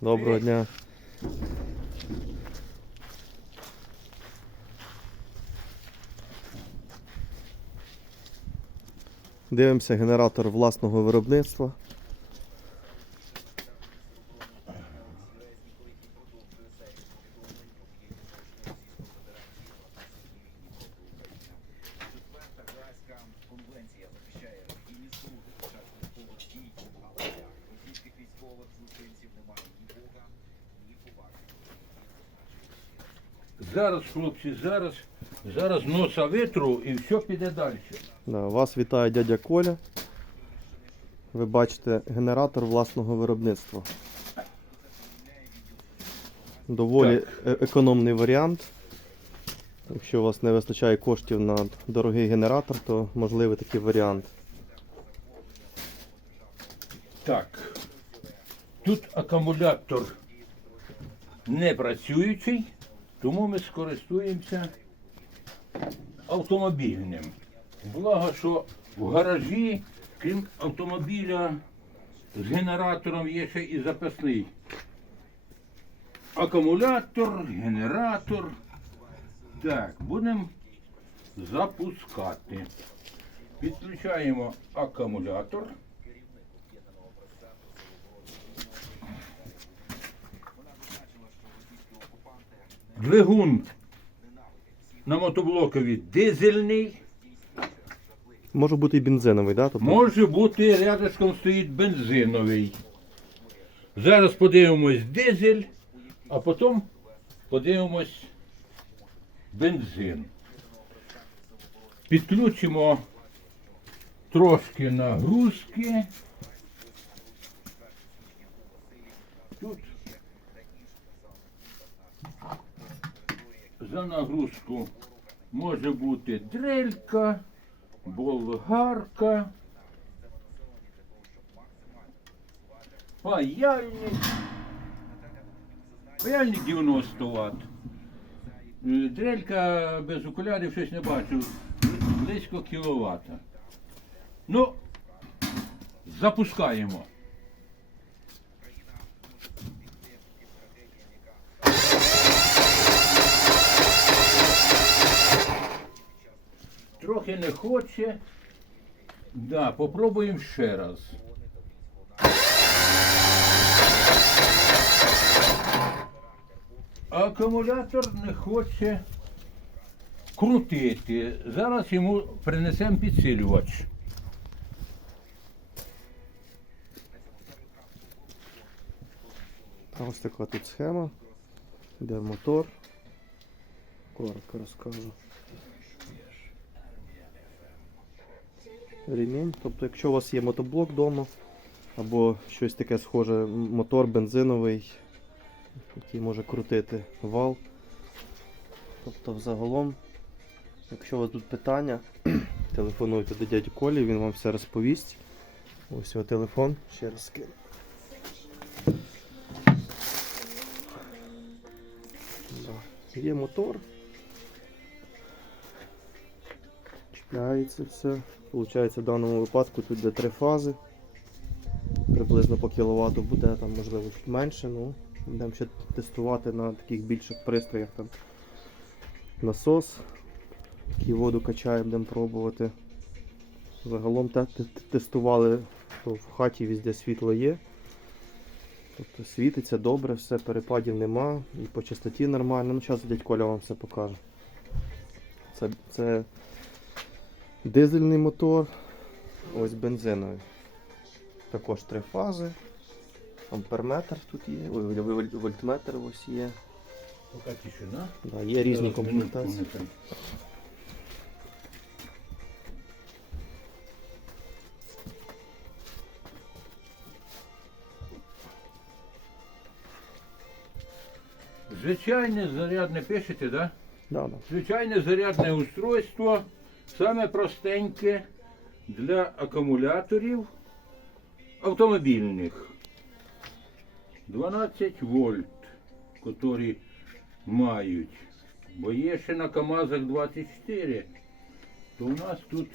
Доброго дня. Дивимося генератор власного виробництва. Хлопці, зараз, зараз носа витру і все піде далі. Да, вас вітає дядя Коля. Ви бачите генератор власного виробництва. Доволі е- економний варіант. Якщо у вас не вистачає коштів на дорогий генератор, то можливий такий варіант. Так. Тут акумулятор не працюючий, тому ми скористуємося автомобільним. Благо, що в гаражі, крім автомобіля з генератором, є ще і запасний. Акумулятор, генератор. Так, будемо запускати. Підключаємо акумулятор. Двигун на мотоблокові дизельний. Може бути і бензиновий, да? Тобто, Може бути рядышком стоїть бензиновий. Зараз подивимось дизель, а потім подивимось бензин. Підключимо трошки нагрузки. Тут за нагрузку може бути дрелька, болгарка. Паяльник. Паяльник 90 Вт. Е, Дрелька без окулярів щось не бачу. Близько кіловата. Ну, запускаємо. Трохи не хоче. Да, попробуємо ще раз. Акумулятор не хоче крутити. Зараз йому принесемо підсилювач. Ось така тут схема. Де мотор. Коротко розкажу. Ремінь. Тобто, якщо у вас є мотоблок вдома, або щось таке схоже, мотор бензиновий, який може крутити вал. Тобто, взагалом, якщо у вас тут питання, телефонуйте до дяді Колі, він вам все розповість. Ось його телефон, ще раз скину. Є мотор. Чіпляється все. Получається в даному випадку тут де три фази. Приблизно по кіловату буде, там можливо чуть менше, ну будемо ще тестувати на таких більших пристроях там насос. Який воду качає, будемо пробувати. Загалом те- те- тестували, що в хаті везде світло є. Тобто світиться добре, все, перепадів нема, і по частоті нормально. Ну, зараз дядь Коля вам все покаже. Це, це дизельний мотор, ось бензиновий. Також три фази. Амперметр тут є, ой, вольтметр ось є. Тишина. Да, є різні комплектації. Звичайне зарядне пишете, да? Да, да. Звичайне зарядне устройство, Саме простеньке для акумуляторів автомобільних. 12 вольт, які мають. Бо є ще на КАМАЗах 24, то у нас тут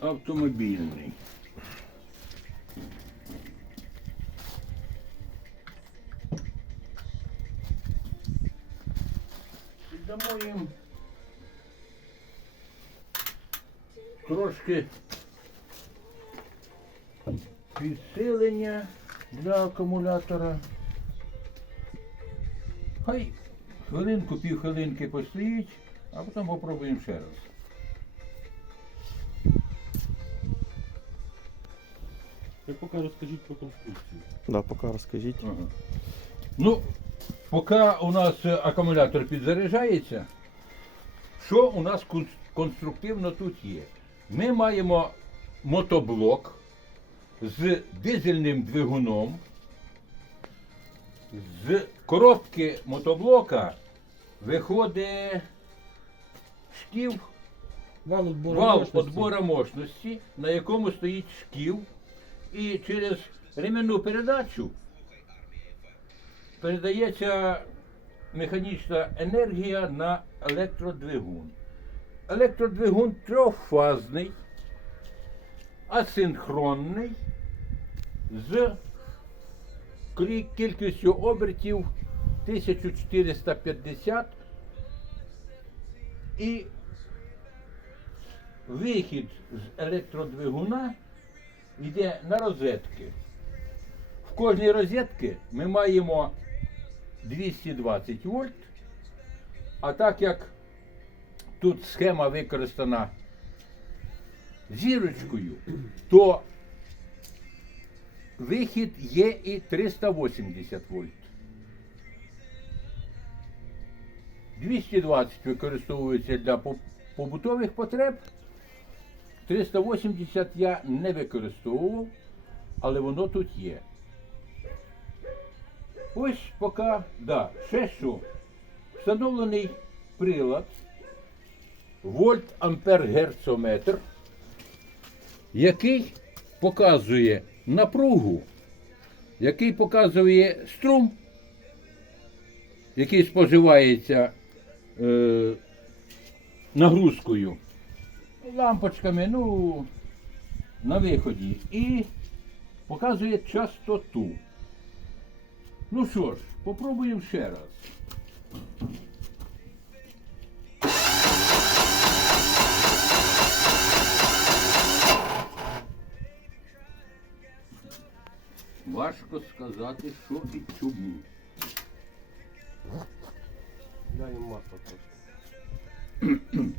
автомобільний. Дамо їм трошки підсилення для акумулятора. Хай хвилинку, півхвилинки постоїть, а потім попробуємо ще раз. Ви поки розкажіть про конструкцію. Да, поки розкажіть. Ага. Ну, поки у нас акумулятор підзаряджається, що у нас конструктивно тут є? Ми маємо мотоблок з дизельним двигуном. З коробки мотоблока виходить шків Вал відбору вал мощності. мощності, на якому стоїть шків, і через ремінну передачу передається механічна енергія на електродвигун. Електродвигун трьохфазний, асинхронний з кількістю обертів 1450 і вихід з електродвигуна йде на розетки. В кожній розетці ми маємо 220 вольт, а так як тут схема використана зірочкою, то вихід є і 380 вольт. 220 використовується для побутових потреб. 380 я не використовував, але воно тут є. Ось поки, да, ще що. Встановлений прилад вольт ампер герцометр, який показує напругу, який показує струм, який споживається е, нагрузкою лампочками, ну, на виході. І показує частоту. Ну що ж, попробуємо ще раз. Важко сказати, що і чому. Дай їм масло трошки.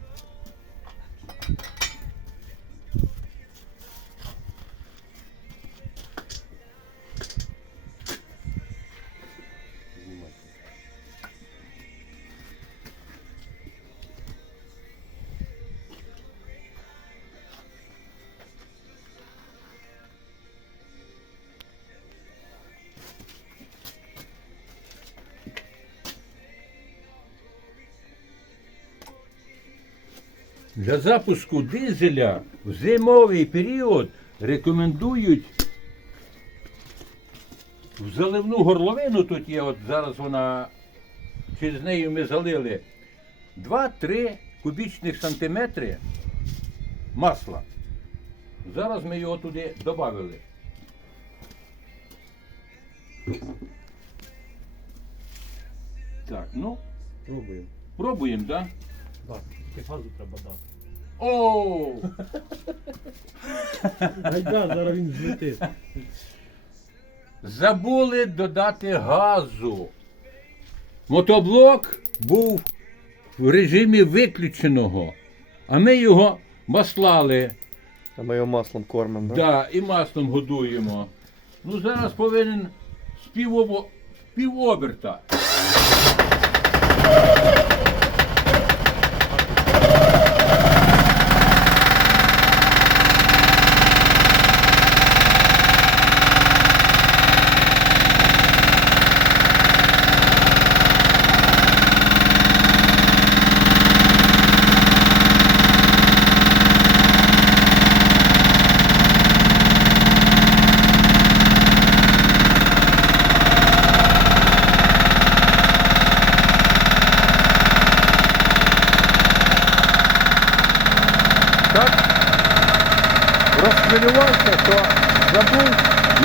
Для запуску дизеля в зимовий період рекомендують в заливну горловину, тут є, от зараз вона, через неї ми залили 2-3 кубічних сантиметри масла. Зараз ми його туди додали. Так, ну, Пробуємо. пробуємо, так? Да? Так, тільки фазу треба дати. О! Гайда, зараз він злетить. Забули додати газу. Мотоблок був в режимі виключеного, а ми його маслали А ми його маслом кормимо, да? да, і маслом годуємо. Ну зараз повинен з півово- півоберта. Так?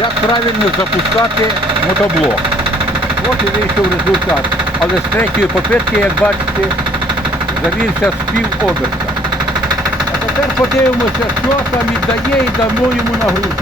Як правильно запускати мотоблок. От і вийшов результат. Але з третьої попитки, як бачите, завівся з пів оберта. А Тепер подивимося, що там віддає і дамо йому нагрузку.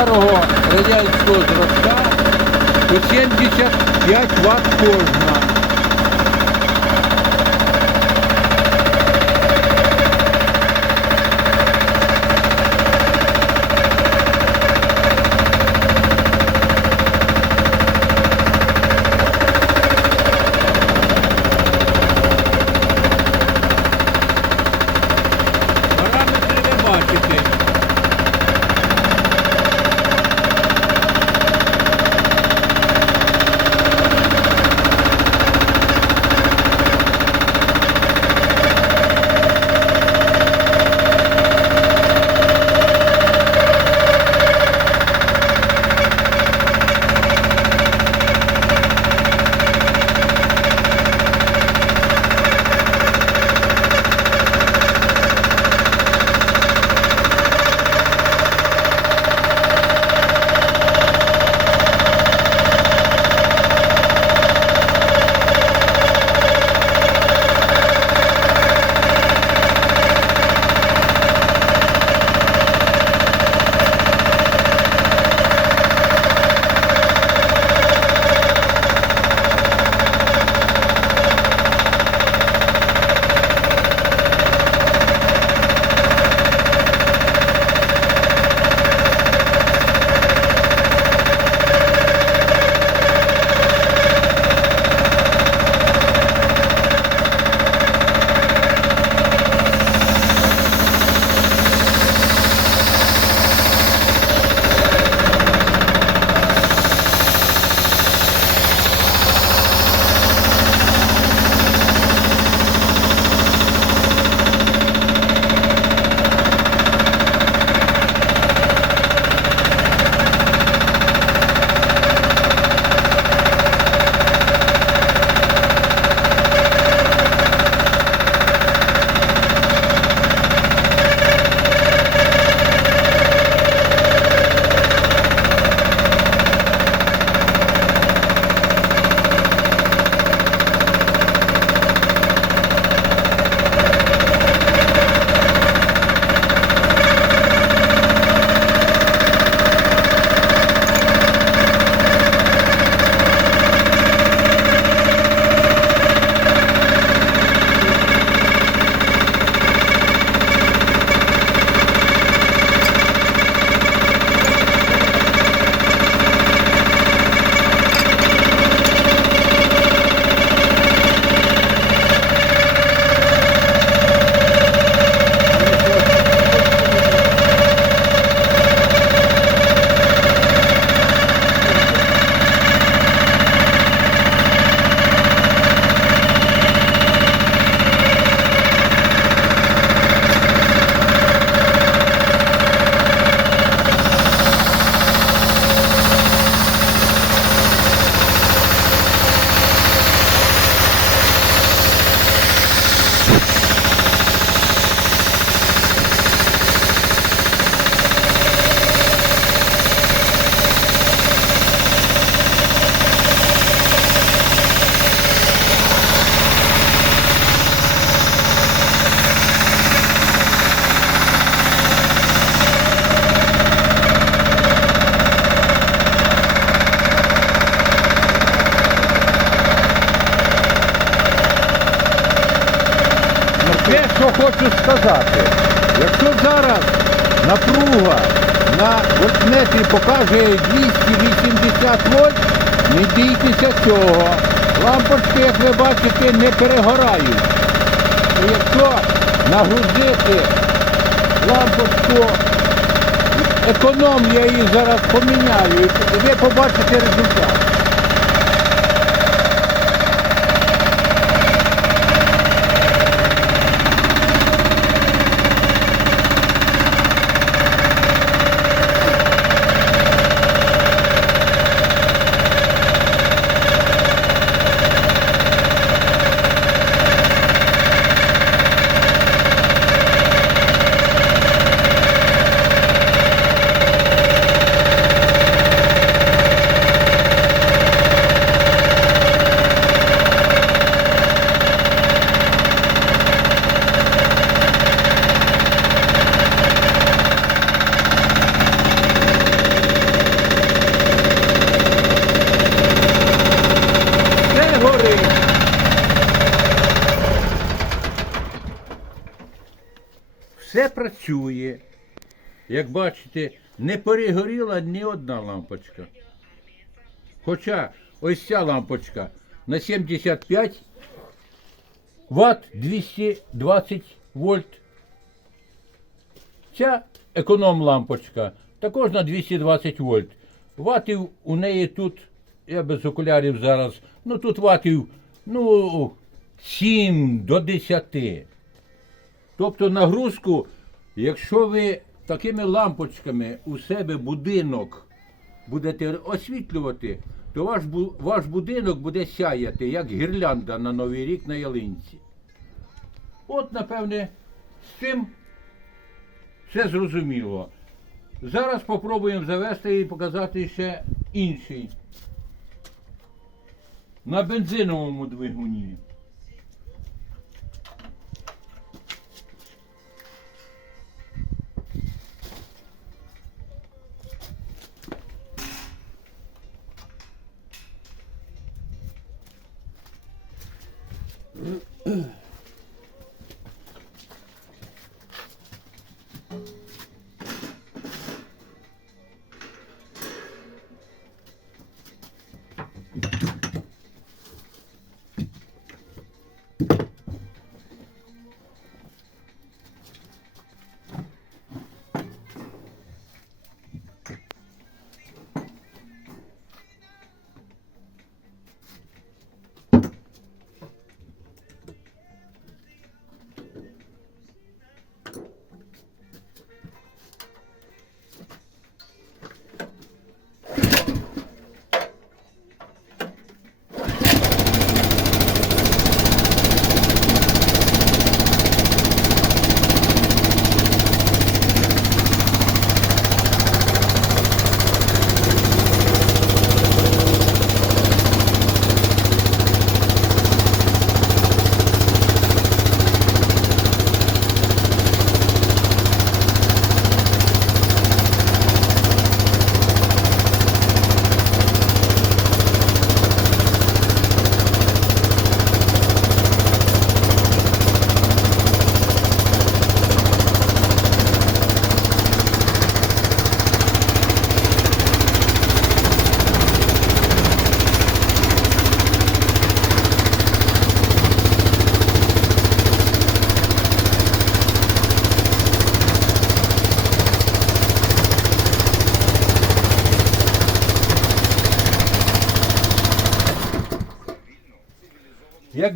Старого радянського зразка по 75 Вт кожна. Ще що хочу сказати. Якщо зараз напруга на вольтметрі покаже 280 вольт, не бійтеся цього. Лампочки, як ви бачите, не перегорають. І якщо нагрузити лампочку, економ я її зараз поміняю, і ви побачите результат. Як бачите, не перегоріла ні одна лампочка. Хоча ось ця лампочка на 75 Вт 220 вольт. Ця економ лампочка також на 220 вольт. Ватів у неї тут, я без окулярів зараз, ну тут ватів ну, 7 до 10. Тобто нагрузку, якщо ви такими лампочками у себе будинок будете освітлювати, то ваш, ваш будинок буде сяяти, як гірлянда на Новий рік на ялинці. От, напевне, з цим все зрозуміло. Зараз спробуємо завести і показати ще інший. На бензиновому двигуні.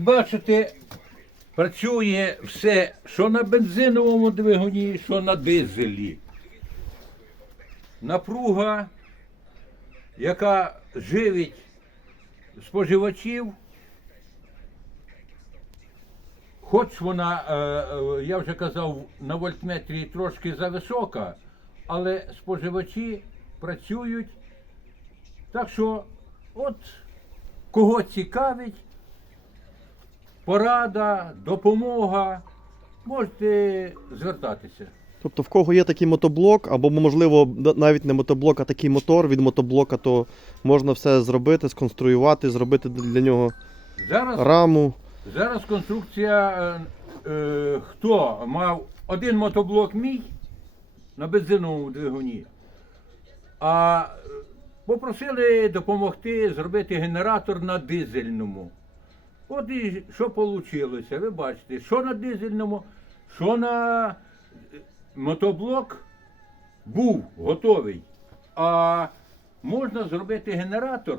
Бачите, працює все, що на бензиновому двигуні, що на дизелі. Напруга, яка живить споживачів, хоч вона, е, е, я вже казав, на вольтметрі трошки зависока, але споживачі працюють. Так що, от кого цікавить, порада, допомога, можете звертатися. Тобто, в кого є такий мотоблок, або можливо навіть не мотоблок, а такий мотор від мотоблока, то можна все зробити, сконструювати, зробити для нього Зараз, раму. зараз конструкція е, е, хто мав один мотоблок мій на бензиновому двигуні, а е, попросили допомогти зробити генератор на дизельному. От і що вийшло, ви бачите, що на дизельному, що на е, мотоблок був готовий. А можна зробити генератор.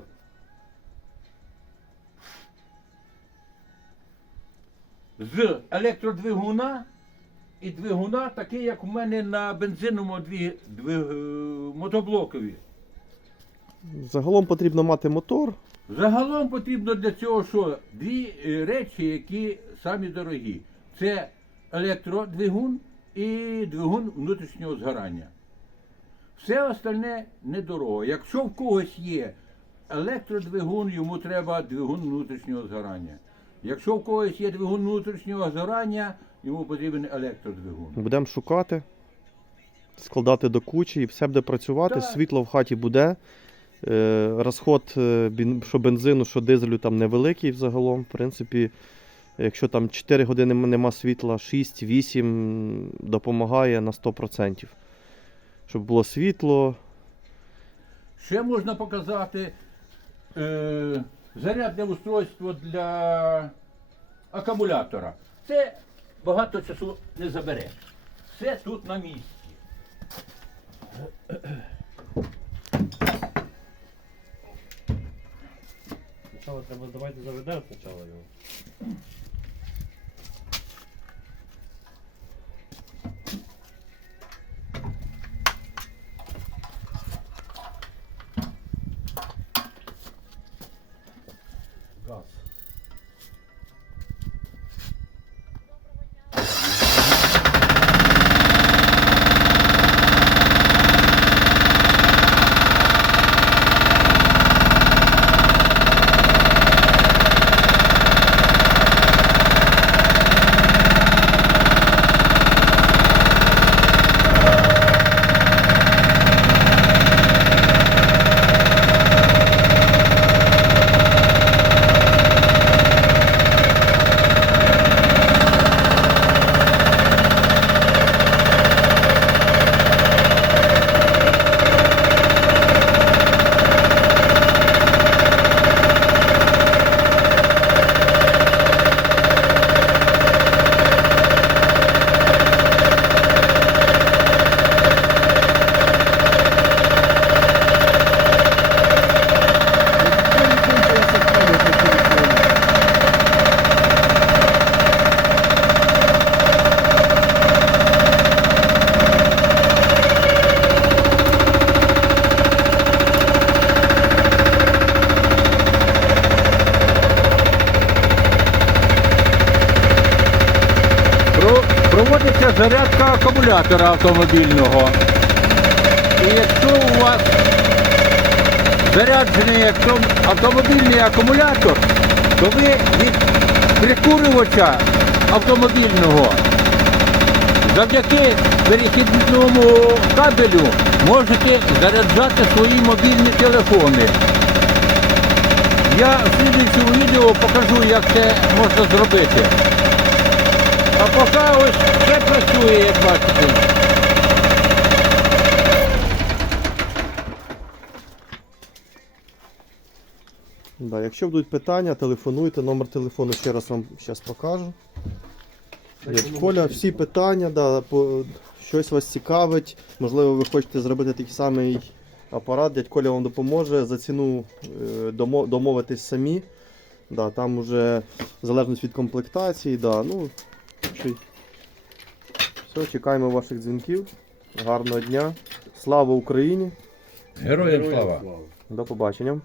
З електродвигуна і двигуна, такий, як у мене на бензиновому дві, двиг, е, мотоблокові. Загалом потрібно мати мотор. Загалом потрібно для цього що? Дві е, речі, які самі дорогі. Це електродвигун і двигун внутрішнього згорання. Все остальне недорого. Якщо в когось є електродвигун, йому треба двигун внутрішнього згорання. Якщо в когось є двигун внутрішнього згорання, йому потрібен електродвигун. Будемо шукати, складати до кучі і все буде працювати. Так. Світло в хаті буде. Е, розход е, що бензину, що дизелю там невеликий взагалом. В принципі, якщо там 4 години нема світла, 6-8 допомагає на 100%. Щоб було світло. Ще можна показати е, зарядне устройство для акумулятора. Це багато часу не забере. Все тут на місці. Спочатку треба давайте заведемо спочатку його. Акумулятора автомобільного. І якщо у вас заряджений автомобільний акумулятор, то ви від прикурювача автомобільного завдяки перехідному кабелю можете заряджати свої мобільні телефони. Я в слідчому відео покажу, як це можна зробити. А поки ось все працює, як бачите. Да, якщо будуть питання, телефонуйте. Номер телефону ще раз вам зараз покажу. Коля, всі питання, да, по, щось вас цікавить. Можливо, ви хочете зробити такий самий апарат, дядь Коля вам допоможе. За ціну е, домовитись самі. Да, там вже залежність від комплектації. Да, ну, чи... Все, чекаємо ваших дзвінків. Гарного дня. Слава Україні! Героям слава! До побачення.